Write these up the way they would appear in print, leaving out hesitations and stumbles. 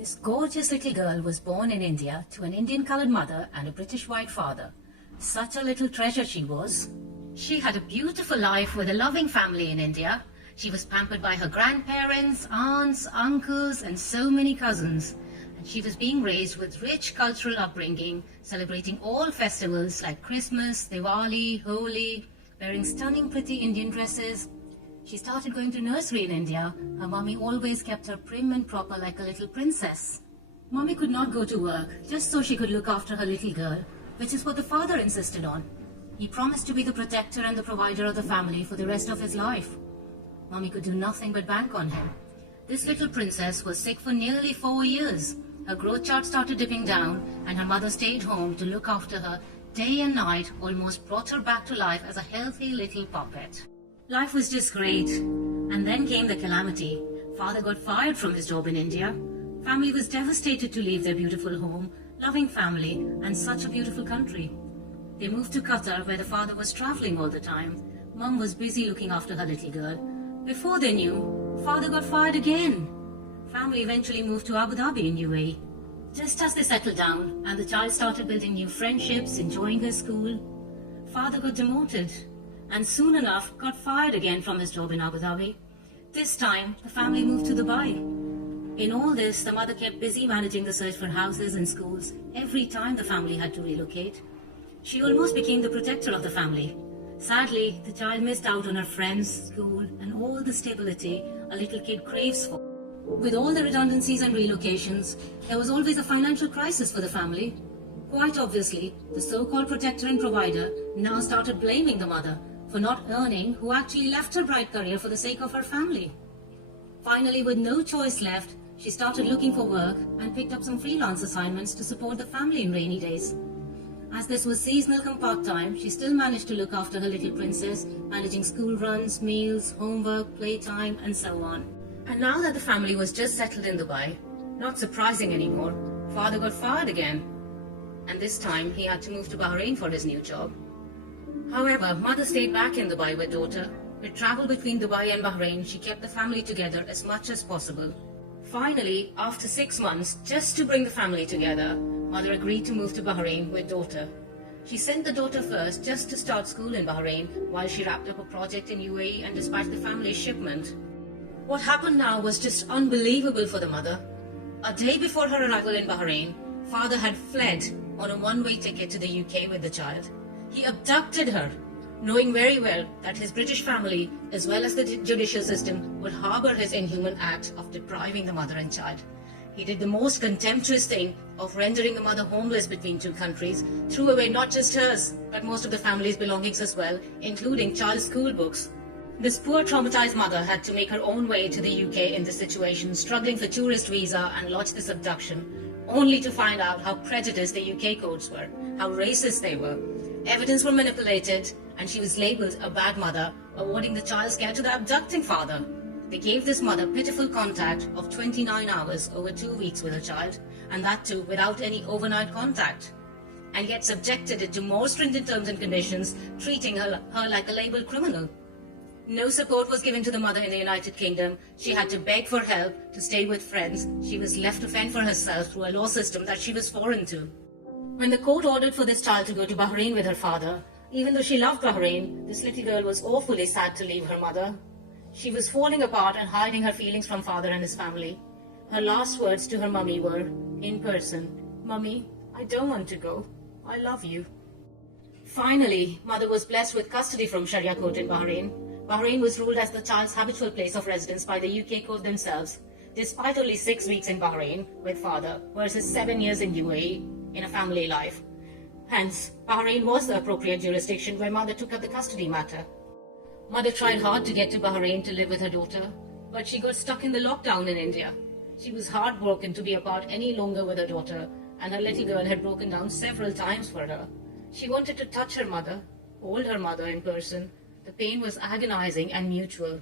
This gorgeous little girl was born in India to an Indian coloured mother and a British white father. Such a little treasure she was. She had a beautiful life with a loving family in India. She was pampered by her grandparents, aunts, uncles, and so many cousins. And she was being raised with rich cultural upbringing, celebrating all festivals like Christmas, Diwali, Holi, wearing stunning pretty Indian dresses. She started going to nursery in India. Her mummy always kept her prim and proper like a little princess. Mummy could not go to work, just so she could look after her little girl, which is what the father insisted on. He promised to be the protector and the provider of the family for the rest of his life. Mummy could do nothing but bank on him. This little princess was sick for nearly 4 years. Her growth chart started dipping down, and her mother stayed home to look after her day and night, almost brought her back to life as a healthy little puppet. Life was just great. And then came the calamity. Father got fired from his job in India. Family was devastated to leave their beautiful home, loving family, and such a beautiful country. They moved to Qatar, where the father was traveling all the time. Mum was busy looking after her little girl. Before they knew, father got fired again. Family eventually moved to Abu Dhabi in UAE. Just as they settled down and the child started building new friendships, enjoying her school, father got demoted and soon enough got fired again from his job in Abu Dhabi. This time, the family moved to Dubai. In all this, the mother kept busy managing the search for houses and schools every time the family had to relocate. She almost became the protector of the family. Sadly, the child missed out on her friends, school, and all the stability a little kid craves for. With all the redundancies and relocations, there was always a financial crisis for the family. Quite obviously, the so-called protector and provider now started blaming the mother for not earning, who actually left her bright career for the sake of her family. Finally, with no choice left, she started looking for work and picked up some freelance assignments to support the family in rainy days. As this was seasonal come part-time, she still managed to look after her little princess, managing school runs, meals, homework, playtime, and so on. And now that the family was just settled in Dubai, not surprising anymore, father got fired again. And this time he had to move to Bahrain for his new job. However, mother stayed back in Dubai with daughter. With travel between Dubai and Bahrain, she kept the family together as much as possible. Finally, after 6 months, just to bring the family together, mother agreed to move to Bahrain with daughter. She sent the daughter first just to start school in Bahrain while she wrapped up a project in UAE and dispatched the family's shipment. What happened now was just unbelievable for the mother. A day before her arrival in Bahrain, father had fled on a one-way ticket to the UK with the child. He abducted her, knowing very well that his British family, as well as the judicial system, would harbour his inhuman act of depriving the mother and child. He did the most contemptuous thing of rendering the mother homeless between two countries, threw away not just hers, but most of the family's belongings as well, including child's school books. This poor traumatized mother had to make her own way to the UK in this situation, struggling for tourist visa and lodge this abduction, only to find out how prejudiced the UK courts were, how racist they were. Evidence were manipulated, and she was labelled a bad mother, awarding the child's care to the abducting father. They gave this mother pitiful contact of 29 hours over 2 weeks with her child, and that too without any overnight contact, and yet subjected it to more stringent terms and conditions, treating her like a labelled criminal. No support was given to the mother in the United Kingdom. She had to beg for help, to stay with friends. She was left to fend for herself through a law system that she was foreign to. When the court ordered for this child to go to Bahrain with her father, even though she loved Bahrain, this little girl was awfully sad to leave her mother. She was falling apart and hiding her feelings from father and his family. Her last words to her mummy were, in person, "Mummy, I don't want to go. I love you." Finally, mother was blessed with custody from Sharia court in Bahrain. Bahrain was ruled as the child's habitual place of residence by the UK court themselves, despite only 6 weeks in Bahrain with father versus 7 years in UAE in a family life. Hence, Bahrain was the appropriate jurisdiction where mother took up the custody matter. Mother tried hard to get to Bahrain to live with her daughter, but she got stuck in the lockdown in India. She was heartbroken to be apart any longer with her daughter, and her little girl had broken down several times for her. She wanted to touch her mother, hold her mother in person. The pain was agonizing and mutual.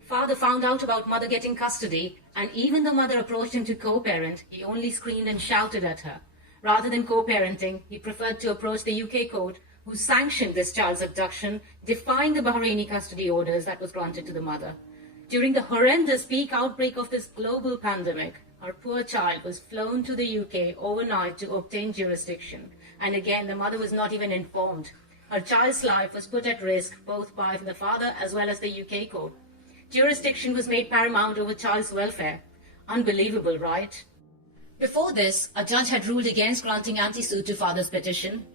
Father found out about mother getting custody, and even though mother approached him to co-parent, he only screamed and shouted at her. Rather than co-parenting, he preferred to approach the UK court, who sanctioned this child's abduction, defying the Bahraini custody orders that was granted to the mother. During the horrendous peak outbreak of this global pandemic, our poor child was flown to the UK overnight to obtain jurisdiction. And again, the mother was not even informed. Her child's life was put at risk both by the father as well as the UK court. Jurisdiction was made paramount over child's welfare. Unbelievable, right? Before this, a judge had ruled against granting anti-suit to father's petition.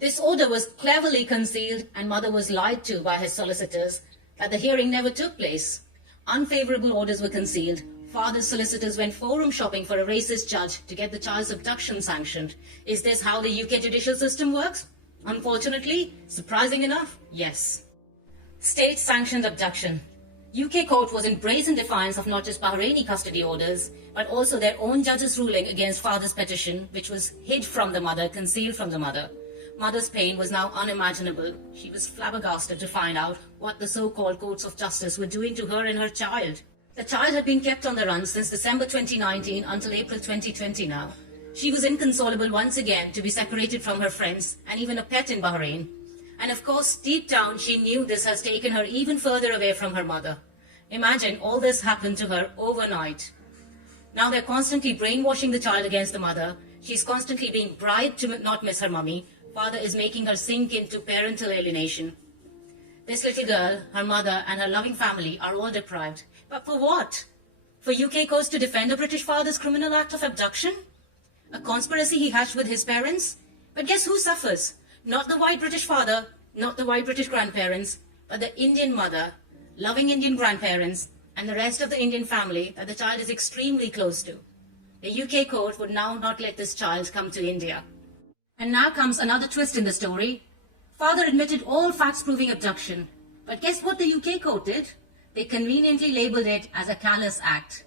This order was cleverly concealed and mother was lied to by his solicitors that the hearing never took place. Unfavorable orders were concealed. Father's solicitors went forum shopping for a racist judge to get the child's abduction sanctioned. Is this how the UK judicial system works? Unfortunately, surprising enough, yes. State-sanctioned abduction. UK court was in brazen defiance of not just Bahraini custody orders, but also their own judge's ruling against father's petition, which was hid from the mother, concealed from the mother. Mother's pain was now unimaginable. She was flabbergasted to find out what the so-called courts of justice were doing to her and her child. The child had been kept on the run since December 2019 until April 2020 now. She was inconsolable once again to be separated from her friends and even a pet in Bahrain. And of course, deep down, she knew this has taken her even further away from her mother. Imagine all this happened to her overnight. Now they're constantly brainwashing the child against the mother. She's constantly being bribed to not miss her mummy. Father is making her sink into parental alienation. This little girl, her mother, and her loving family are all deprived. But for what? For UK courts to defend a British father's criminal act of abduction? A conspiracy he hatched with his parents? But guess who suffers? Not the white British father, not the white British grandparents, but the Indian mother, loving Indian grandparents, and the rest of the Indian family that the child is extremely close to. The UK court would now not let this child come to India. And now comes another twist in the story. Father admitted all facts proving abduction. But guess what the UK court did? They conveniently labelled it as a callous act.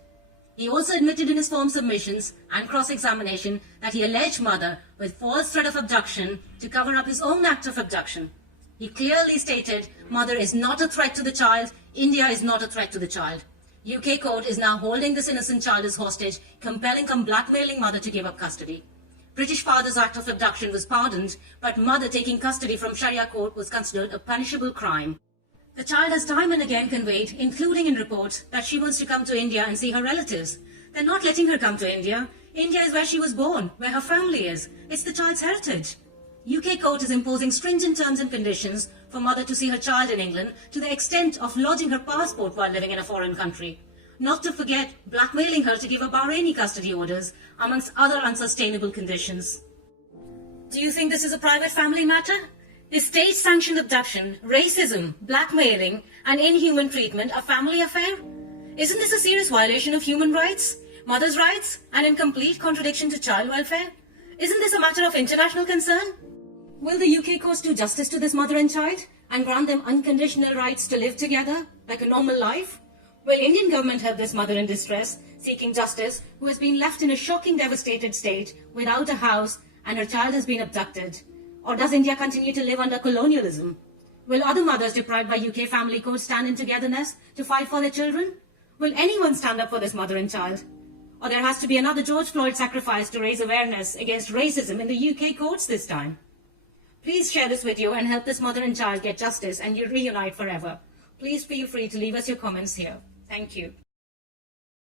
He also admitted in his form submissions and cross-examination that he alleged mother with false threat of abduction to cover up his own act of abduction. He clearly stated mother is not a threat to the child, India is not a threat to the child. UK court is now holding this innocent child as hostage, compelling and blackmailing mother to give up custody. British father's act of abduction was pardoned, but mother taking custody from Sharia court was considered a punishable crime. The child has time and again conveyed, including in reports, that she wants to come to India and see her relatives. They're not letting her come to India. India is where she was born, where her family is. It's the child's heritage. UK court is imposing stringent terms and conditions for mother to see her child in England to the extent of lodging her passport while living in a foreign country. Not to forget blackmailing her to give her Bahraini custody orders, amongst other unsustainable conditions. Do you think this is a private family matter? Is state-sanctioned abduction, racism, blackmailing, and inhuman treatment a family affair? Isn't this a serious violation of human rights, mother's rights, and in complete contradiction to child welfare? Isn't this a matter of international concern? Will the UK courts do justice to this mother and child and grant them unconditional rights to live together like a normal life? Will Indian government help this mother in distress, seeking justice, who has been left in a shocking, devastated state without a house and her child has been abducted? Or does India continue to live under colonialism? Will other mothers deprived by UK family courts stand in togetherness to fight for their children? Will anyone stand up for this mother and child? Or there has to be another George Floyd sacrifice to raise awareness against racism in the UK courts this time? Please share this video and help this mother and child get justice and reunite forever. Please feel free to leave us your comments here. Thank you.